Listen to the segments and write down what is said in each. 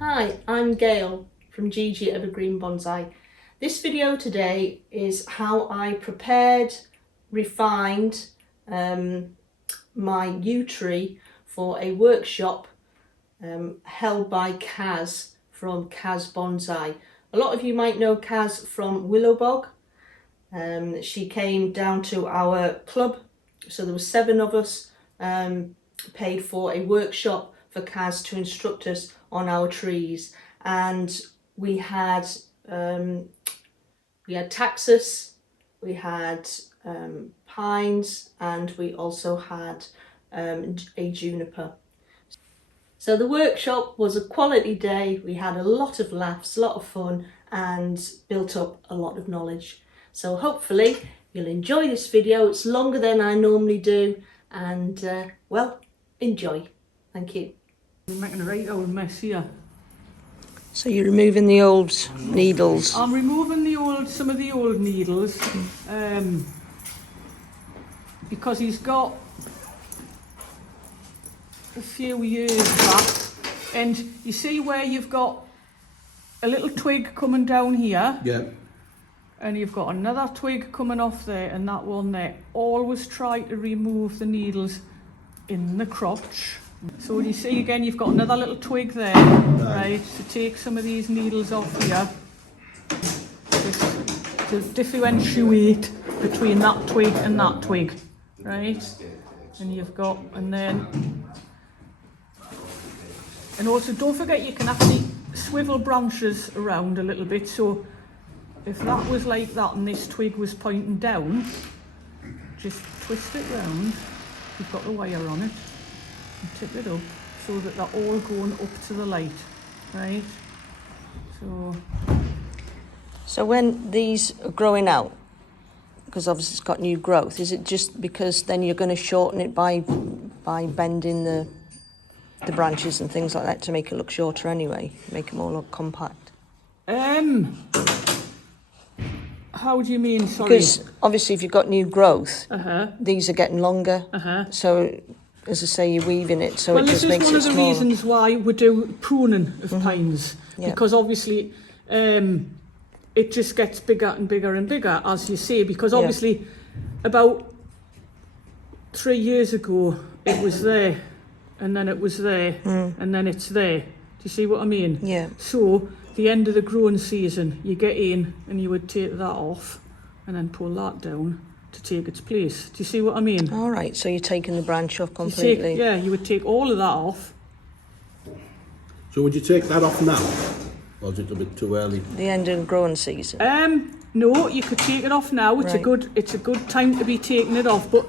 Hi, I'm Gail from GG Evergreen Bonsai. This video today is how I prepared, refined my yew tree for a workshop held by Caz from Caz Bonsai. A lot of you might know Caz from Willow. She came down to our club, so there were 7 of us, paid for a workshop for Caz to instruct us on our trees, and we had Taxus, we had pines, and we also had a juniper. So the workshop was a quality day. We had a lot of laughs, a lot of fun, and built up a lot of knowledge. So hopefully you'll enjoy this video. It's longer than I normally do, and well, enjoy. Thank you. I'm making a right old mess here. So you're removing the old needles? I'm removing some of the old needles because he's got a few years back, and you see where you've got a little twig coming down here, yeah, and you've got another twig coming off there, and that one there. Always try to remove the needles in the crotch. So you see again, you've got another little twig there, right? So take some of these needles off here, just to differentiate between that twig and that twig, right? And you've got, and also don't forget you can actually swivel branches around a little bit. So if that was like that and this twig was pointing down, just twist it round. You've got the wire on it. And tip it up so that they're all going up to the light, right? So when these are growing out, because obviously it's got new growth, is it just because then you're going to shorten it by bending the branches and things like that to make it look shorter anyway, make them all look compact? How do you mean, sorry? Because obviously if you've got new growth, these are getting longer, so as I say, you're weaving it, so it just makes it smaller. Well, this is one of the reasons why we do pruning of pines, because obviously it just gets bigger and bigger and bigger, as you say, because obviously about 3 years ago it was there, and then it was there, and then it's there. Do you see what I mean? Yeah. So the end of the growing season, you get in and you would take that off and then pull that down to take its place. Do you see what I mean? All right, so you're taking the branch off completely. You would take all of that off. So would you take that off now? Or is it a bit too early? The end of the growing season? No, you could take it off now. It's a good time to be taking it off, but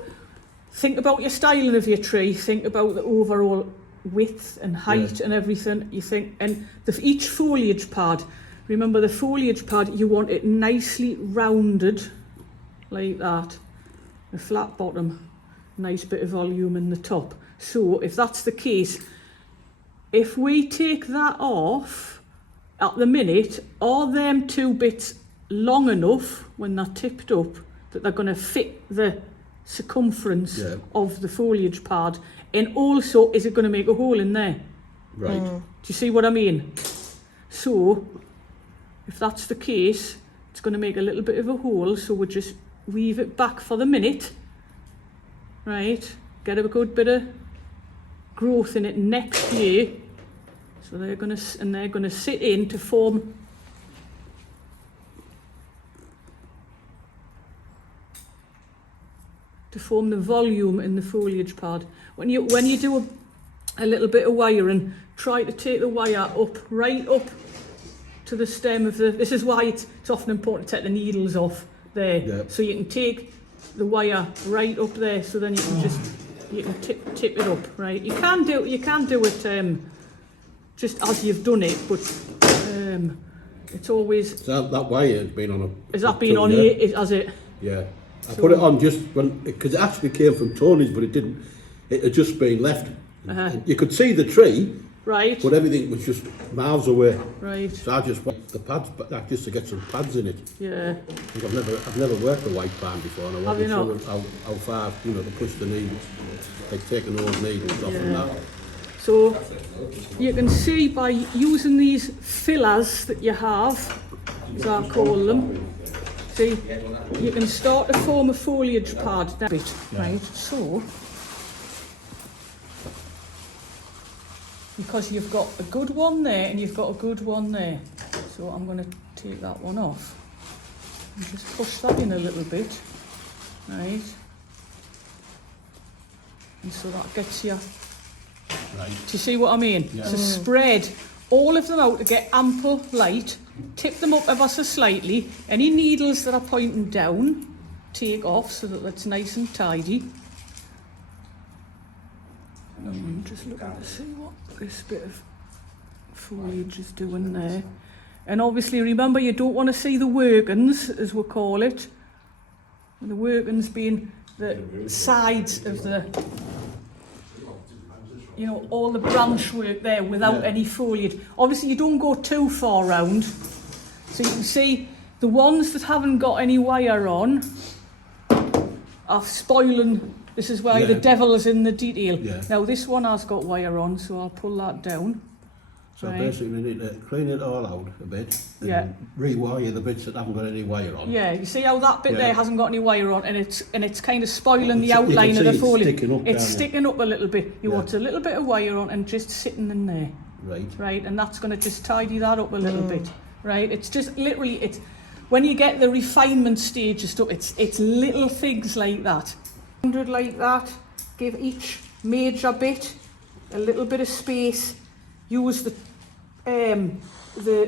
think about your styling of your tree, think about the overall width and height and everything. You think, and each foliage pad, remember the foliage pad, you want it nicely rounded like that, a flat bottom, nice bit of volume in the top. So if that's the case, if we take that off at the minute, are them 2 bits long enough when they're tipped up that they're going to fit the circumference of the foliage pad, and also is it going to make a hole in there? Right. Do you see what I mean? So if that's the case, it's going to make a little bit of a hole, so we'll just weave it back for the minute, right? Get a good bit of growth in it next year. So they're going to sit in to form the volume in the foliage pad. When you do a little bit of wiring, try to take the wire right up to the stem of the. This is why it's often important to take the needles off there, so you can take the wire right up there. So then you can tip it up, right? You can do it just as you've done it, but it's always. So that wire has been on a. Has that been on here? Has it? Yeah. I put it on just because it actually came from Tony's, but it didn't. It had just been left. You could see the tree, right? But everything was just miles away. Right. So I just want the pads back just to get some pads in it. Yeah. Because I've never worked a white pine before, and I wasn't sure how far to push the needles, like taking those needles off and that. So you can see by using these fillers that you have, as I call them, see, you can start to form a foliage pad. Right, so, because you've got a good one there and you've got a good one there, so I'm going to take that one off and just push that in a little bit, right, and so that gets you, Right. do you see what I mean? Yeah. So spread all of them out to get ample light, tip them up ever so slightly, any needles that are pointing down, take off so that it's nice and tidy. I'm just looking to see what this bit of foliage is doing there. And obviously remember, you don't want to see the workings, as we call it. And the workings being the sides of the, you know, all the branch work there without any foliage. Obviously you don't go too far round. So you can see the ones that haven't got any wire on are spoiling. This is why the devil is in the detail. Yeah. Now this one has got wire on, so I'll pull that down. So Right. basically we need to clean it all out a bit and rewire the bits that haven't got any wire on. Yeah, you see how that bit there hasn't got any wire on, and it's kind of spoiling the You can outline of see the it's foliage. sticking up, It's can't you? sticking up a little bit. You want a little bit of wire on and just sitting in there. Right. Right, and that's going to just tidy that up a little bit. Right, it's just literally, it's when you get the refinement stage of stuff, it's little things like that. 100 like that. Give each major bit a little bit of space. Use the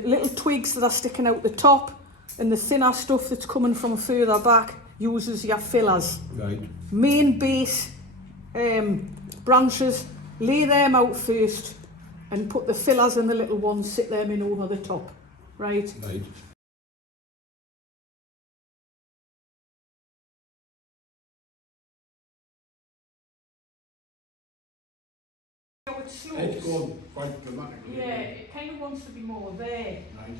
little twigs that are sticking out the top, and the thinner stuff that's coming from further back uses your fillers. Right. Main base branches, lay them out first and put the fillers and the little ones, sit them in over the top, right? Right. So it slopes. It's going quite dramatically. Yeah, it kind of wants to be more there, Right.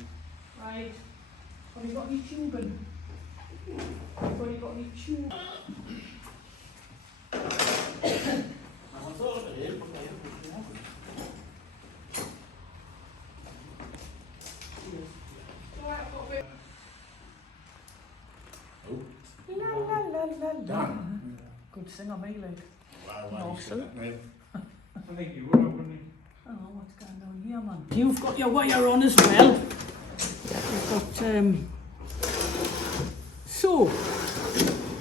right? Have you got any tubing? Have you got any tubing? La la la la la. Good singer, me like. Awesome. I think you would have, wouldn't you? Oh, what's going on here, man? You've got your wire on as well. You've got, so,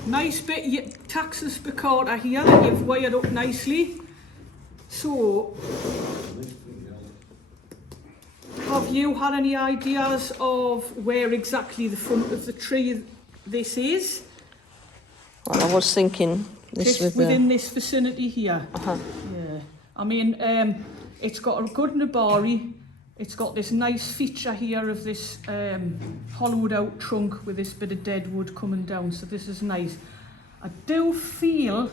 nice bit of Taxus Baccata here that you've wired up nicely. So, have you had any ideas of where exactly the front of the tree this is? Well, I was thinking this Just within this vicinity here. Yeah. I mean, it's got a good nabari. It's got this nice feature here of this hollowed out trunk with this bit of dead wood coming down. So this is nice. I do feel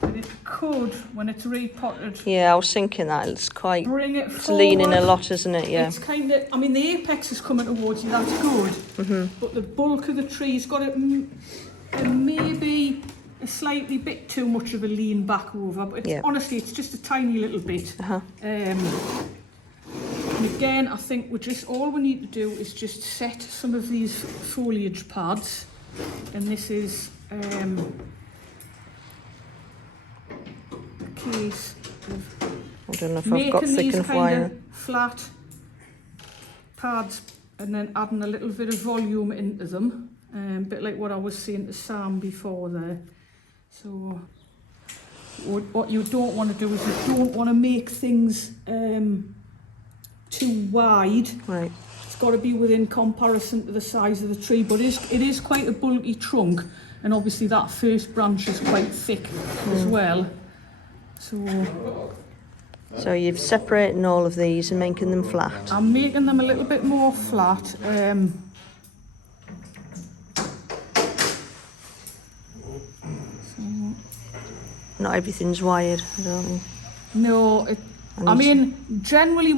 that it could, when it's repotted, Yeah, I was thinking that it's quite, bring it it's forward. leaning a lot, isn't it? Yeah. It's kind of, I mean, the apex is coming towards you, that's good. But the bulk of the tree's got it maybe a slightly bit too much of a lean back over, but it's, honestly, it's just a tiny little bit. And again, I think all we need to do is just set some of these foliage pads, and this is a case of I don't know if I've got thick these enough kind wire. of flat pads and then adding a little bit of volume into them, a bit like what I was saying to Sam before there. So what you don't want to do is you don't want to make things too wide. Right. It's got to be within comparison to the size of the tree, but it is quite a bulky trunk, and obviously that first branch is quite thick as well. So you've separated all of these and making them flat. I'm making them a little bit more flat. Not everything's wired, I don't think. No, I mean, generally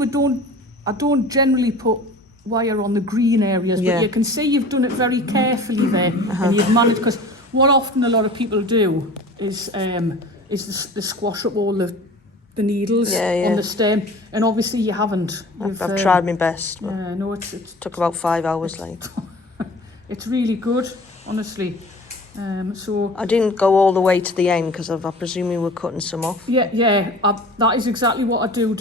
I don't generally put wire on the green areas, but you can see you've done it very carefully there, and you've managed, because what often a lot of people do is they squash up all the the needles on the stem, and obviously you haven't. I've tried my best. Yeah, no, it took about 5 hours. Like it's really good, honestly. So I didn't go all the way to the end because I presume you were cutting some off. Yeah. That is exactly what I do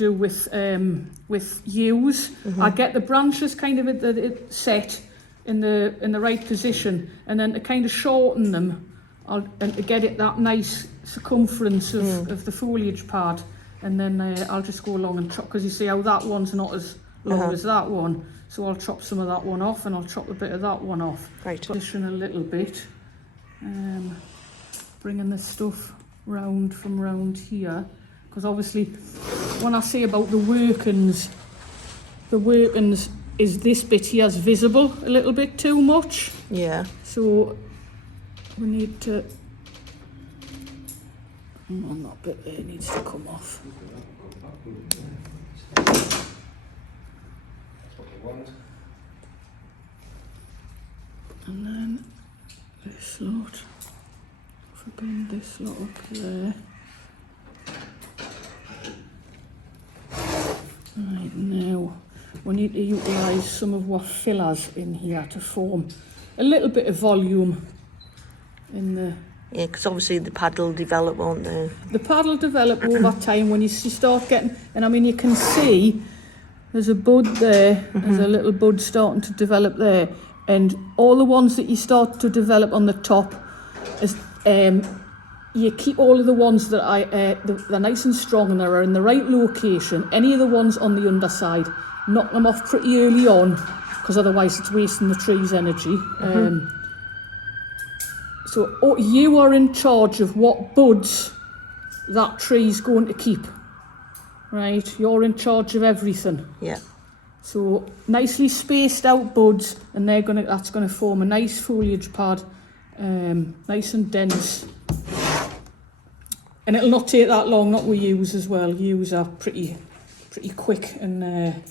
with yews. I get the branches kind of set in the right position, and then to kind of shorten them, and to get it that nice circumference of the foliage part, and then I'll just go along and chop, because you see how that one's not as long as that one, so I'll chop some of that one off, and I'll chop a bit of that one off. Right. Position a little bit. Bringing the stuff round from round here, because obviously when I say about the workings is this bit here is visible a little bit too much. Yeah. So we need to, that bit there needs to come off. And then this lot, if we bend this lot up there. Right, now we need to utilise some of what fillers in here to form a little bit of volume in the... Yeah, because obviously the pad will develop, won't they? The pad will develop over time when you start getting... And I mean, you can see there's a bud there, there's a little bud starting to develop there. And all the ones that you start to develop on the top, is you keep all of the ones that they're nice and strong and they're in the right location. Any of the ones on the underside, knock them off pretty early on, because otherwise it's wasting the tree's energy. So you are in charge of what buds that tree's going to keep, right? You're in charge of everything. Yeah. So nicely spaced out buds, and that's gonna form a nice foliage pad, nice and dense. And it'll not take that long, not with yews as well. Yews are pretty quick and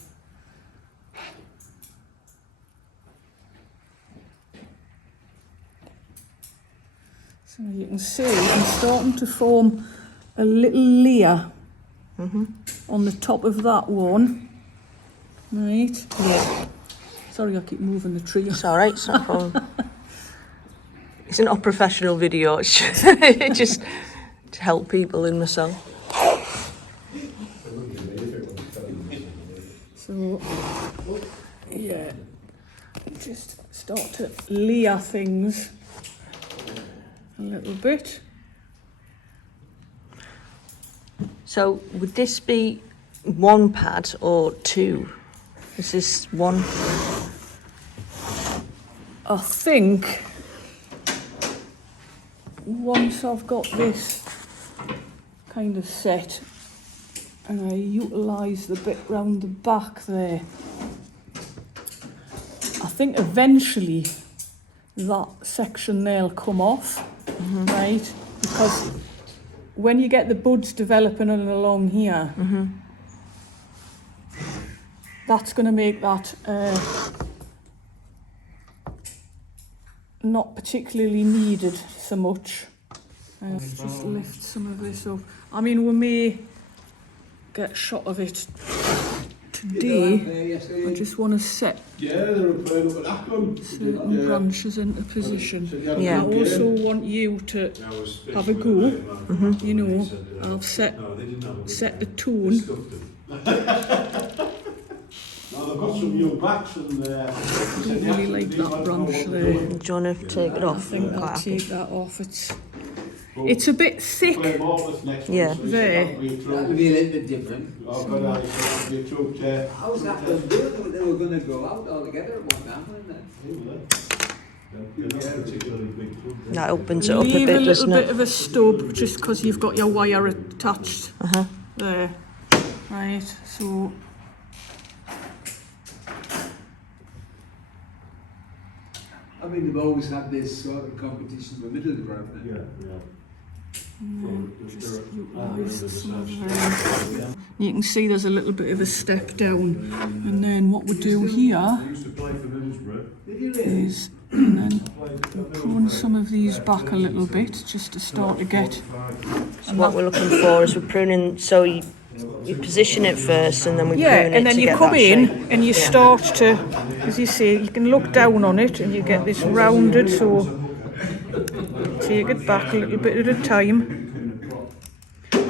so you can see I'm starting to form a little layer on the top of that one. Right. Yeah. Sorry, I keep moving the tree. It's all right. It's not a problem. It's not a professional video. It's just to help people and myself. So, yeah, just start to layer things a little bit. So, would this be one pad or two? Is this one? I think once I've got this kind of set and I utilise the bit round the back there, I think eventually that section there'll come off, right? Because when you get the buds developing along here, that's going to make that not particularly needed so much. Let's just lift some of this up. I mean, we may get a shot of it today. I just want to set certain branches into position. Yeah. I also want you to have a go. You know, I'll set the tone. Now they've got some young backs and I don't really like that branch there. Do you want to take it off? I think I'll take that off. It's a bit thick. Yeah. There. That would be a little bit different. How's that going to do? They were going to go out altogether at one time, weren't they? That opens it up a Leave bit, a little doesn't bit it? of a stub just because you've got your wire attached there. Right, so I mean, they've always had this sort of competition for middle ground. you can see there's a little bit of a step down, and then what we do here is And then we'll prune some of these back a little bit just to start to get. So what we're looking for is we're pruning, so you position it first and then we prune it and then to you get come that in shape. and you start to, as you see, you can look down on it and you get this rounded, so take it back a little bit at a time.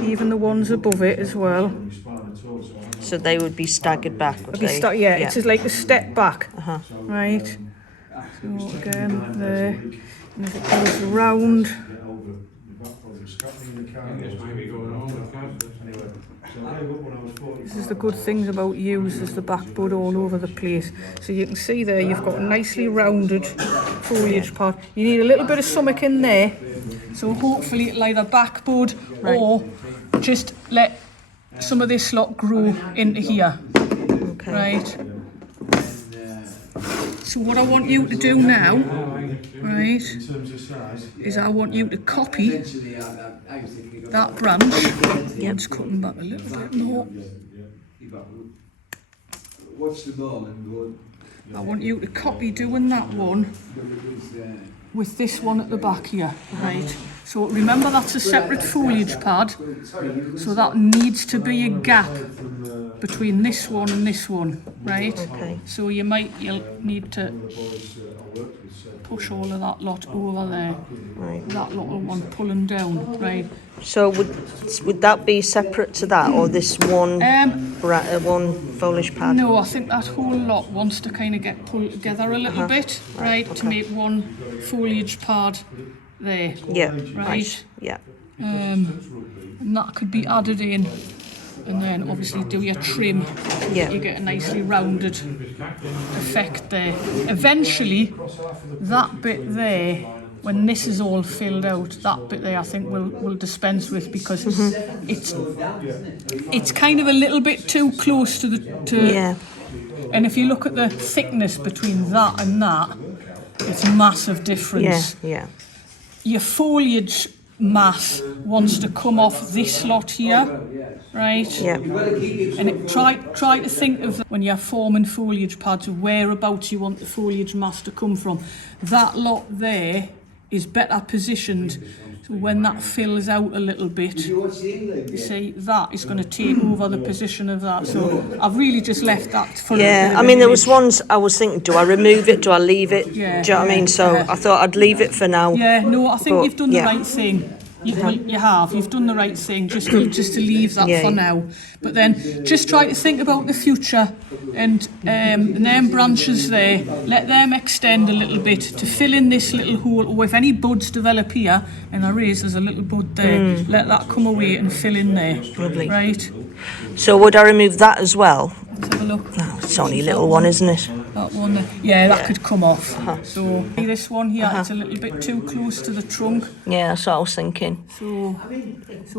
Even the ones above it as well. So they would be staggered back, would they? Yeah, it's just like a step back, right? So again, there, and as it goes round. This is the good things about ewes, is the backbud all over the place. So you can see there, you've got a nicely rounded foliage part. You need a little bit of something in there, so hopefully it'll either backbud or just let some of this lot grow into here. Okay. Right. So what I want you to do now, right, is I want you to copy that branch. It's cutting back a little bit more. Watch the ball and go. I want you to copy doing that one with this one at the back here, right? So remember, that's a separate foliage pad, so that needs to be a gap between this one and this one, right? Okay. So you'll need to push all of that lot over there. Right. That little one pulling down, right? So would that be separate to that, or this one one foliage pad? No, I think that whole lot wants to kind of get pulled together a little bit, right, to make one foliage pad there. Yeah. Right. Yeah. And that could be added in, and then obviously do your trim. Yeah. You get a nicely rounded effect there. Eventually, that bit there, when this is all filled out, that bit there I think we'll dispense with, because it's kind of a little bit too close to the and if you look at the thickness between that and that, it's a massive difference. Yeah. Your foliage mass wants to come off this lot here, right? Yeah. And try to think of, when you're forming foliage pads, whereabouts you want the foliage mass to come from. That lot there is better positioned, so when that fills out a little bit, you see, that is going to take over the position of that. So I've really just left that for I mean, there was ones I was thinking, do I remove it, do I leave it? Yeah, do you know what I mean? So I thought I'd leave it for now. Yeah, no, I think you've done the right thing. You've done the right thing, just to leave that for now. But then just try to think about the future, and them branches there, let them extend a little bit to fill in this little hole, or if any buds develop here, and there's a little bud there, let that come away and fill in there. Lovely. Right? So would I remove that as well? Let's have a look. Oh, it's only a little one, isn't it? That one there. Yeah, that could come off. So this one here, it's a little bit too close to the trunk. Yeah, that's what I was thinking. So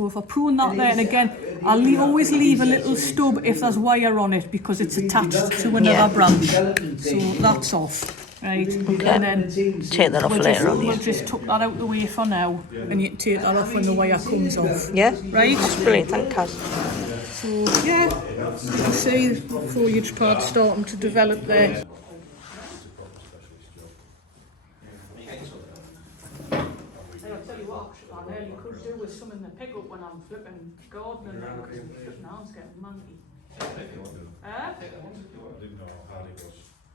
if I prune that there, and again, I'll always leave a little stub if there's wire on it, because it's attached to another branch. So that's off, right? Okay. And then Take that off later on. we'll just tuck that out the way for now, and you can take that off when the wire comes off. Yeah? Right? That's brilliant, thank Caz. So yeah, you can see the foliage pad starting to develop there. I'll tell you what, I really could do with some in the pickup when I'm flipping gardening, because my flipping arms getting manky.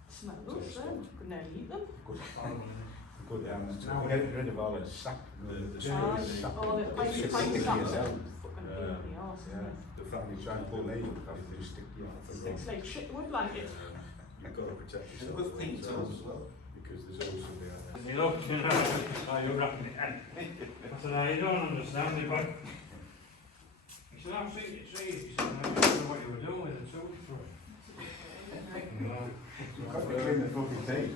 Smell those then, couldn't I eat them? Get rid of all the sap. Oh, the pints that fucking pain in the arse, isn't it? The fact you try and pull nail off, you stick you off. It's like shit wood blanket. You've got to protect yourself. With paint as well. Because there's also the You look, you know, how you're wrapping it in. I said, I don't understand it, but he said, I'm seeing it, see, he said, I don't know what you were doing with it, so we threw it. You've got to clean the fucking tape.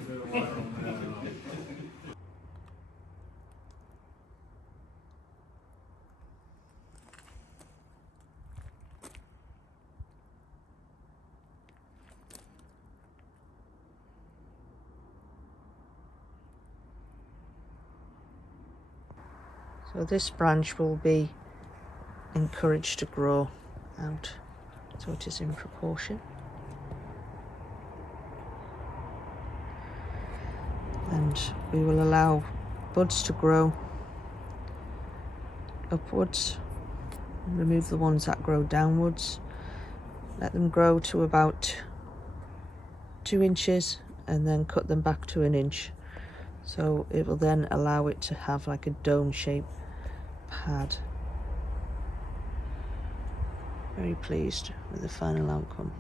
So this branch will be encouraged to grow out, so it is in proportion. And and we will allow buds to grow upwards, remove the ones that grow downwards, let them grow to about 2 inches and then cut them back to 1 inch. So it will then allow it to have like a dome shaped pad. Very pleased with the final outcome.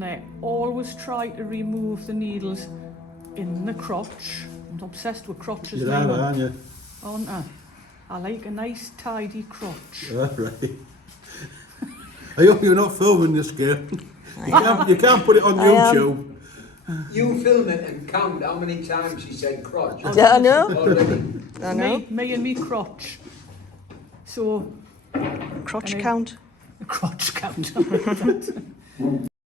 I always try to remove the needles in the crotch. I'm obsessed with crotches You're now, aren't you? aren't I? I like a nice tidy crotch. All right. I hope you're not filming this game. You can't put it on YouTube. You film it and count how many times she said crotch. Yeah, I know. Already. I know. Me and me crotch. So, Crotch count. crotch count.